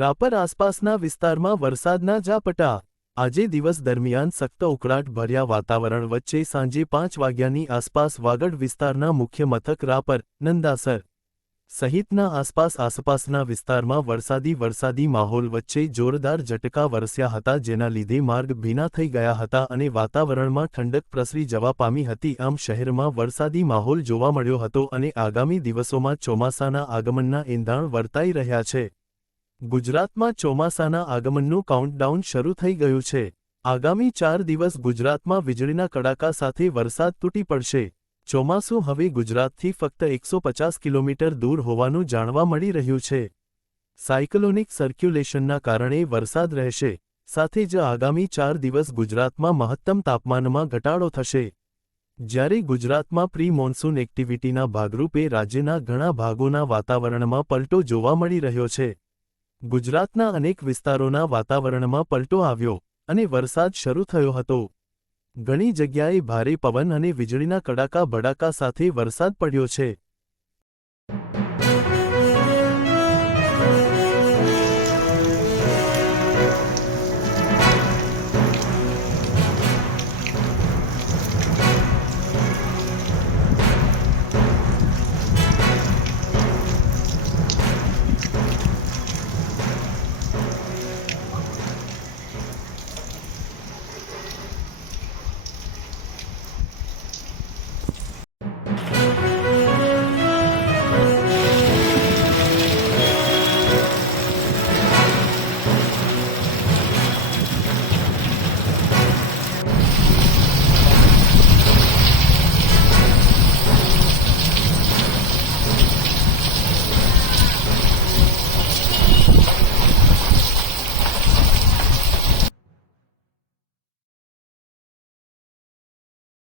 રાપર આસપાસના વિસ્તારમાં વરસાદના ઝાપટા। આજે દિવસ દરમિયાન સખ્ત ઉકળાટ ભર્યા વાતાવરણ વચ્ચે સાંજે 5 વાગ્યાની આસપાસ વાગડ વિસ્તારના મુખ્ય મથક રાપર, નંદાસર સહિતના આસપાસના વિસ્તારમાં વરસાદી માહોલ વચ્ચે જોરદાર ઝટકા વરસ્યા હતા, જેના લીધે માર્ગ ભીના થઈ ગયા હતા અને વાતાવરણમાં ઠંડક પ્રસરી જવા પામી હતી। આમ શહેરમાં વરસાદી માહોલ જોવા મળ્યો હતો અને આગામી દિવસોમાં ચોમાસાના આગમનના એંધાણ વર્તાઈ રહ્યા છે। ગુજરાતમાં ચોમાસાના આગમનનું કાઉન્ટડાઉન શરૂ થઈ ગયું છે। આગામી 4 દિવસ ગુજરાતમાં વીજળીના કડાકા સાથે વરસાદ તૂટી પડશે। ચોમાસું હવે ગુજરાતથી ફક્ત 150 કિલોમીટર દૂર હોવાનું જાણવા મળી રહ્યું છે। સાયક્લોનિક સર્ક્યુલેશનના કારણે વરસાદ રહેશે, સાથે જ આગામી 4 દિવસ ગુજરાતમાં મહત્તમ તાપમાનમાં ઘટાડો થશે। જ્યારે ગુજરાતમાં પ્રી મોન્સૂન એક્ટિવિટીના ભાગરૂપે રાજ્યના ઘણા ભાગોના વાતાવરણમાં પલટો જોવા મળી રહ્યો છે। ગુજરાતના અનેક વિસ્તારોના વાતાવરણમાં પલટો આવ્યો અને વરસાદ શરૂ થયો હતો। ઘણી જગ્યાએ ભારે પવન અને વીજળીના કડાકા ભડાકા સાથે વરસાદ પડ્યો છે।